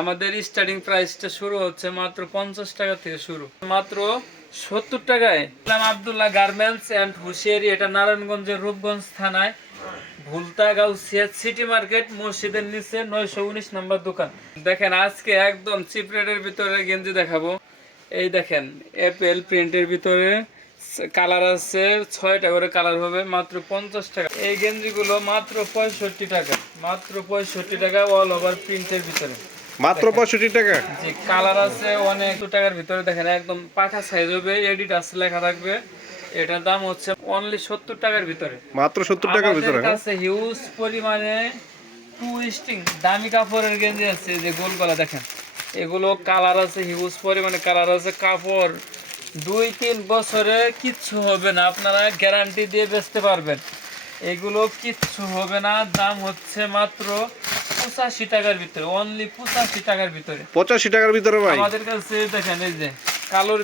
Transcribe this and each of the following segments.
আমাদের স্টার্টিং প্রাইসটা শুরু হচ্ছে মাত্র 50 টাকা থেকে শুরু, মাত্র 70 টাকায়। আব্দুল্লাহ গার্মেন্টস অ্যান্ড হুশিয়ারি, এটা নারায়ণগঞ্জের রূপগঞ্জ থানায় ভুলতা গাউসিয়া সিটি মার্কেট মসজিদের নিচে 919 নম্বর দোকান। দেখেন আজকে একদম চিপ রেটের ভিতরে গেঞ্জি দেখাবো। এই দেখেন অ্যাপেল প্রিন্টের ভিতরে কালার আছে 6টা করে কালার হবে, মাত্র 50 টাকা। এই গেঞ্জিগুলো মাত্র 65 টাকা, মাত্র 65 টাকা, অল ওভার প্রিন্টের ভিতরে মাত্র 65 টাকা। জি, কালার আছে অনেক টাকার ভিতরে। দেখেন একদম পাখা সাইজ হবে, এডিডাস লেখা থাকবে। এটার দাম হচ্ছে অনলি 70 টাকার ভিতরে, মাত্র 70 টাকার ভিতরে। আমাদের কাছে হিউজ পরিমাণে টুইস্টিং দামি কাপড়ের গেঞ্জি আছে, যে গোল গলা দেখেন। এগুলো কালার আছে হিউজ পরিমাণে, কালার আছে। কাপড় 2-3 বছরে কিচ্ছু হবে না, আপনারা গ্যারান্টি দিয়ে বেচতে পারবেন। এগুলো কিচ্ছু হবে না। দাম হচ্ছে মাত্র 85 টাকার ভিতরে, অনলি 85 টাকার ভিতরে। 85 টাকার ভিতরে ভাই আমাদের কাছে দেখেন এই যে কালোর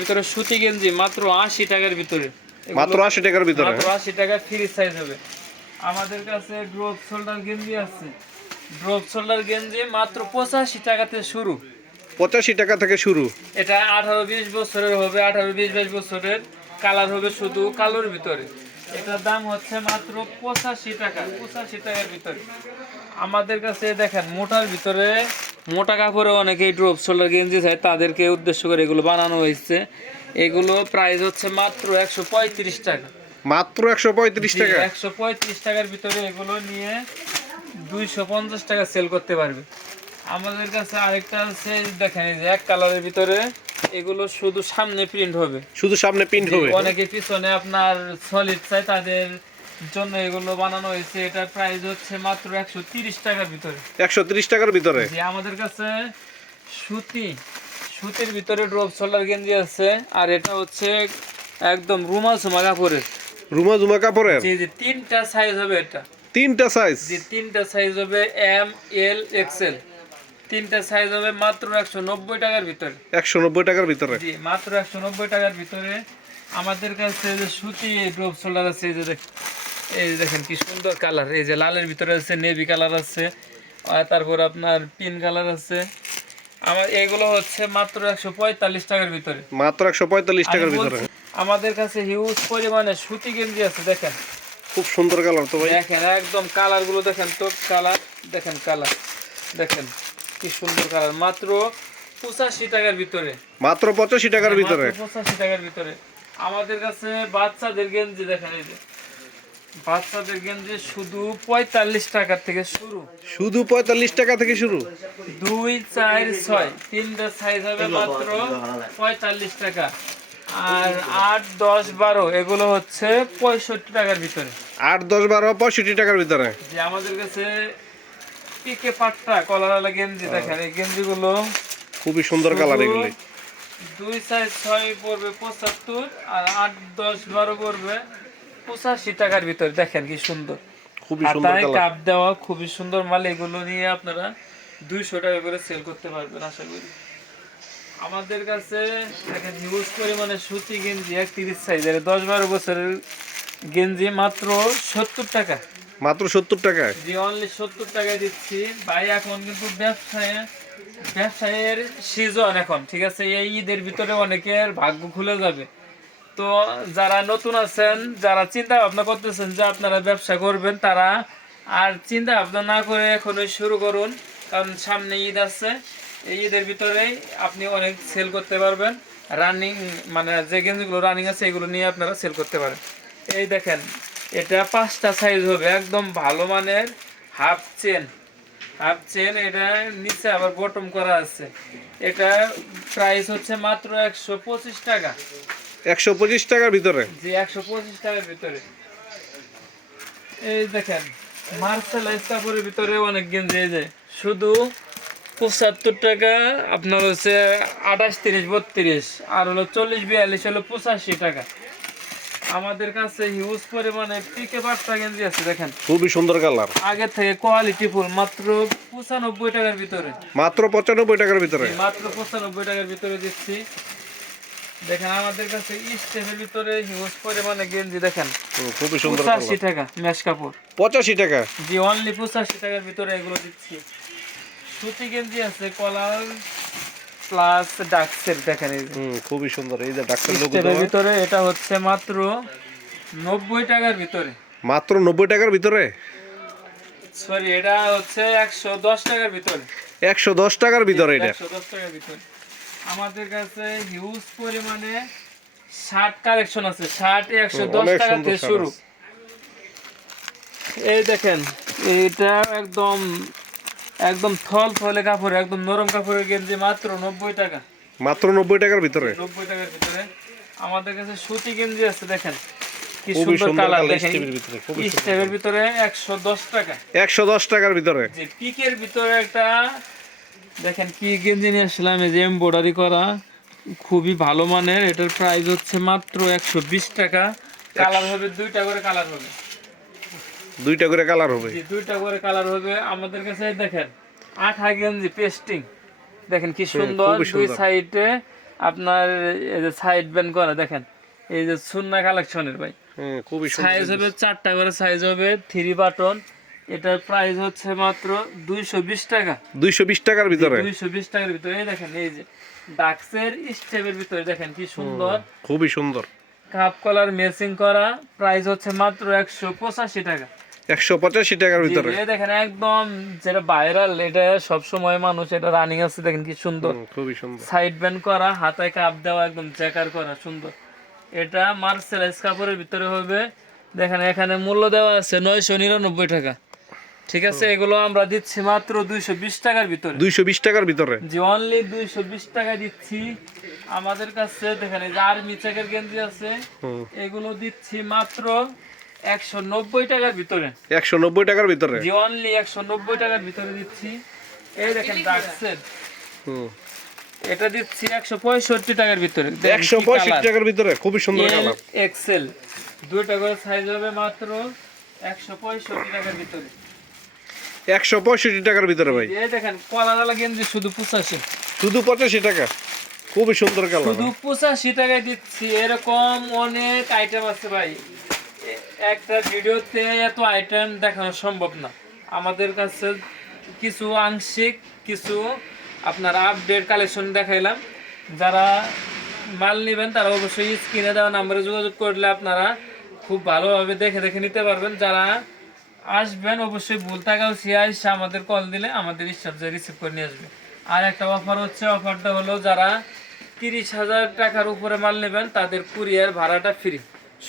ভিতরে সুতি গেঞ্জি মাত্র 80 টাকার ভিতরে, মাত্র 80 টাকার ভিতরে, মাত্র 80 টাকা ফ্রি সাইজ হবে। আমাদের কাছে ড্রপ শোল্ডার গেঞ্জি আছে, ড্রপ শোল্ডার গেঞ্জি মাত্র 85 টাকাতে শুরু। 85 টাকা থেকে শুরু। এটা 18-20 বছরের হবে, 18-20-22 বছরের। কালার হবে শুধু কালোর ভিতরে। এটার দাম হচ্ছে মাত্র 85 টাকা, 85 টাকার ভিতরে। আমাদের কাছে দেখেন মোটার ভিতরে, মোটা কাপড়ে অনেকেই ড্রপ শোল্ডার গেঞ্জি চায়, তাদেরকে উদ্দেশ্য করে এগুলো বানানো হয়েছে। এগুলো প্রাইস হচ্ছে মাত্র 135 টাকা, মাত্র 135 টাকা। 135 টাকার ভিতরে এগুলো নিয়ে 250 টাকা সেল করতে পারবে। আমাদের কাছে আরেকটা আছে, দেখেন এই যে এক কালারের ভিতরে, এগুলো শুধু সামনে প্রিন্ট হবে, শুধু সামনে প্রিন্ট হবে। অনেকে পিছনে আপনার সলিড চাই, তাদের জন্য এগুলো বানানো হয়েছে। এটার প্রাইস হচ্ছে মাত্র 130 টাকার ভিতরে, 130 টাকার ভিতরে। যে আমাদের কাছে সুতির ভিতরে ড্রপ শোল্ডার গেঞ্জি আছে। আর এটা হচ্ছে একদম রুমাল সুমা কাপড়ের, রুমা জুমা কাপড়ের। জি জি, 3টা সাইজ হবে এটা, 3টা সাইজ। জি 3টা সাইজ হবে, এম এল এক্সেল, 3টা সাইজ হবে। মাত্র 190 টাকার ভিতরে, 190 টাকার ভিতরে। জি মাত্র 190 টাকার ভিতরে। আমাদের কাছে যে সুতি ড্রপ শোল্ডার আছে, এই যে দেখেন কি সুন্দর কালার। এই যে লালের ভিতরে আছে, নেভি কালার আছে, আর তারপর আপনার পিন কালার আছে। আমার এগুলো হচ্ছে মাত্র 145 টাকার ভিতরে, মাত্র 145 টাকার ভিতরে। আমাদের কাছে হিউজ পরিমাণে সুতি গেঞ্জি আছে। দেখেন খুব সুন্দর কালার তো ভাই। দেখেন একদম কালার গুলো দেখেন তো, কালার দেখেন, কালার দেখেন কি সুন্দর কালার। মাত্র 85 টাকার ভিতরে, মাত্র 85 টাকার ভিতরে। 85 টাকার ভিতরে। আমাদের কাছে বাচ্চাদের গেঞ্জি দেখেন, এই যে বাচ্চাদের গেঞ্জি শুধু 45 টাকা থেকে শুরু, শুধু 45 টাকা থেকে শুরু। 2, 4, 6 3টা সাইজ হবে, মাত্র 45 টাকা। আর 8, 10, 12 এগুলো হচ্ছে 65 টাকার ভিতরে। 8, 10, 12, 65 টাকার ভিতরে। যে আমাদের কাছে পিকে পাট্টা কলারওয়ালা গেঞ্জি দেখেন, এই গেঞ্জিগুলো খুবই সুন্দর কালার এগুলো। 2 সাইজ 6 পড়বে 75, আর 8, 10, 12 পড়বে 85 টাকার ভিতরে। দেখেন কি সুন্দর, খুবই সুন্দর কালার। কাপ দেওয়া খুবই সুন্দর মাল। এগুলো নিয়ে আপনারা 200 টাকা করে সেল করতে পারবেন আশা করি। আমাদের কাছে দেখেন হিউজ পরিমাণে সুতি গেঞ্জি 31 সাইজের 10-12 বছরের গেঞ্জি, মাত্র 70 টাকা, মাত্র 70 টাকায়। জি অনলি 70 টাকায় দিচ্ছি ভাই। এখন কিন্তু ব্যবসায়ের সিজন এখন, ঠিক আছে। এই ঈদের ভিতরে অনেকের ভাগ্য খুলে যাবে। তো যারা নতুন আছেন, যারা চিন্তা ভাবনা করতেছেন যে আপনারা ব্যবসা করবেন, তারা আর চিন্তা ভাবনা না করে এখনই শুরু করুন, কারণ সামনে ঈদ আছে। এই ঈদের ভিতরেই আপনি অনেক সেল করতে পারবেন। রানিং মানে যে গেঞ্জিগুলো রানিং আছে এগুলো নিয়ে আপনারা সেল করতে পারেন। এই দেখেন এটা 5টা সাইজ হবে, একদম ভালো মানের হাফ চেন। এটা নিচে আবার বটম করা আছে। এটা প্রাইস হচ্ছে মাত্র 125 টাকা, 125 টাকার ভিতরে। জি 125 টাকার ভিতরে। এই দেখেন মার্সেলাইজ কাপড়ের ভিতরে অনেক গেঞ্জি, এই যে শুধু 75 টাকা, আপনার হচ্ছে 28, 30, 32, আর হলো 40, 42 হলো 85 টাকা। আমাদের কাছে হিউজ পরিমাণে পিকে পাট্টা গেঞ্জি আছে, দেখেন খুবই সুন্দর কালার। আগে থেকে কোয়ালিটি ফুল, মাত্র 95 টাকার ভিতরে, মাত্র 95 টাকার ভিতরে। মাত্র 95 টাকার ভিতরে দিচ্ছি। দেখেন আমাদের কাছে স্টেপের ভিতরে হিউজ পরিমাণে গেঞ্জি দেখেন, খুবই সুন্দর 85 টাকা ম্যাশ কাপড়, 85 টাকা। জি অনলি 85 টাকার ভিতরে এগুলো দিচ্ছি। সুতি গেঞ্জি আছে কলার প্লাস ডাক্সের, দেখেন এই যে খুবই সুন্দর, এই যে ডাক্তার লোগো স্টেপের দেওয়া। ভিতরে এটা হচ্ছে মাত্র 90 টাকার ভিতরে। মাত্র 90 টাকার ভিতরে, সরি এটা হচ্ছে 110 টাকার ভিতরে। 110 টাকার ভিতরে এটা। 110 টাকার ভিতরে আমাদের কাছে হিউজ পরিমাণে শার্ট কালেকশন আছে। শার্ট 110 অনেক টাকা সুন্দর থেকে শার্ট শুরু। আছে। এই দেখেন এটা একদম একদম থলে কাপড়, একদম নরম কাপড়ের গেঞ্জি মাত্র 90 টাকা। মাত্র 90 টাকার ভিতরে 90 টাকার ভিতরে আমাদের কাছে সুতি গেঞ্জি আছে, দেখেন কি খুবই সুন্দর সুন্দর কালার। কালার, দেখেন স্টেপের ভিতরে খুবই সুন্দর। স্টেপের ভিতরে 110 টাকা। 110 টাকার ভিতরে, যে পিকের ভিতরে একটা দেখেন কি গেঞ্জি নিয়ে আসলাম, এই যে এমব্রয়ডারি করা, খুবই ভালো মানের। এটার প্রাইস হচ্ছে মাত্র 120 টাকা। কালার হবে দুইটা করে কালার হবে। দুইটা করে কালার হবে। জি, দুইটা করে কালার হবে আমাদের কাছে। দেখেন আঠা গেঞ্জি পেস্টিং, দেখেন কি সুন্দর। খুবই দুই সুন্দর। সাইডে আপনার এই যে সাইড ব্যান্ড করা, দেখেন এই যে সুন্না কালেকশনের ভাই। খুবই সাইজ সুন্দর। হবে 4টা করে সাইজ হবে, 3 বাটন। এটার প্রাইস হচ্ছে মাত্র 220 টাকা। 220 টাকার ভিতরে, 220 টাকার ভিতরে। এই দেখেন এই যে ডাক্সের স্টেপের ভিতরে, দেখেন কি সুন্দর খুবই সুন্দর। কাপ কলার ম্যাচিং করা। প্রাইস হচ্ছে মাত্র 185 টাকা। 185 টাকার ভিতরে, এই দেখেন একদম যেটা ভাইরাল, এটা সব সময় মানুষ এটা রানিং আছে। দেখেন কি সুন্দর খুবই সুন্দর। সাইড ব্যান্ড করা, হাতায় কাপ দেওয়া, একদম জ্যাকার করা সুন্দর। এটা মার্সেলাইজ কাপড়ের ভিতরে হবে। দেখেন এখানে মূল্য দেওয়া আছে 999 টাকা। ঠিক আছে, এগুলো আমরা দিচ্ছি মাত্র 220 টাকার ভিতরে। 220 টাকার ভিতরে, যে অনলি 220 টাকা দিচ্ছি আমাদের কাছে। দেখেন এই যে আর্মি চেকের গেঞ্জি আছে, এগুলো দিচ্ছি মাত্র 190 টাকার ভিতরে। 190 টাকার ভিতরে, যে অনলি 190 টাকার ভিতরে দিচ্ছি। এই দেখেন ডাক্সের, এটা দিচ্ছি 165 টাকার ভিতরে। 165 টাকার ভিতরে, খুবই সুন্দর কালার। এক্সেল দুইটা করে সাইজ হবে মাত্র 165 টাকার ভিতরে। 165 টাকার ভিতরে ভাই, এই দেখেন কলারওয়ালা গেঞ্জি শুধু 85, শুধু 85 টাকা, খুবই সুন্দর কালার। শুধু 85 টাকায় দিচ্ছি। এরকম অনেক আইটেম আছে ভাই, একটা ভিডিওতে এত আইটেম দেখানো সম্ভব না। আমাদের কাছে কিছু আংশিক কিছু আপনার আপডেট কালেকশন দেখাইলাম। যারা মাল নেবেন তারা অবশ্যই স্ক্রিনে দেওয়া নাম্বারে যোগাযোগ করলে আপনারা খুব ভালোভাবে দেখে দেখে নিতে পারবেন। যারা আসবেন অবশ্যই ভুল থাকাও এসে আমাদের কল দিলে আমাদের স্টাফ যে রিসিভ করে নিয়ে আসবে। আর একটা অফার হচ্ছে, অফারটা হলো যারা 30,000 টাকার উপরে মাল নেবেন তাদের কুরিয়ার ভাড়াটা ফ্রি,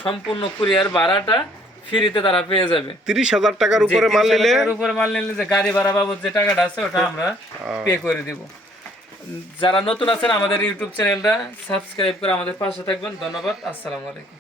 সম্পূর্ণ কুরিয়ার ভাড়াটা ফ্রিতে তারা পেয়ে যাবে। 30,000 টাকার উপরে মাল নিলে, উপরে মাল নিলে যে গাড়ি ভাড়া বাবদ যে টাকাটা আছে ওটা আমরা পে করে দিব। যারা নতুন আছেন আমাদের ইউটিউব চ্যানেলটা সাবস্ক্রাইব করে আমাদের পাশে থাকবেন। ধন্যবাদ, আসসালামু আলাইকুম।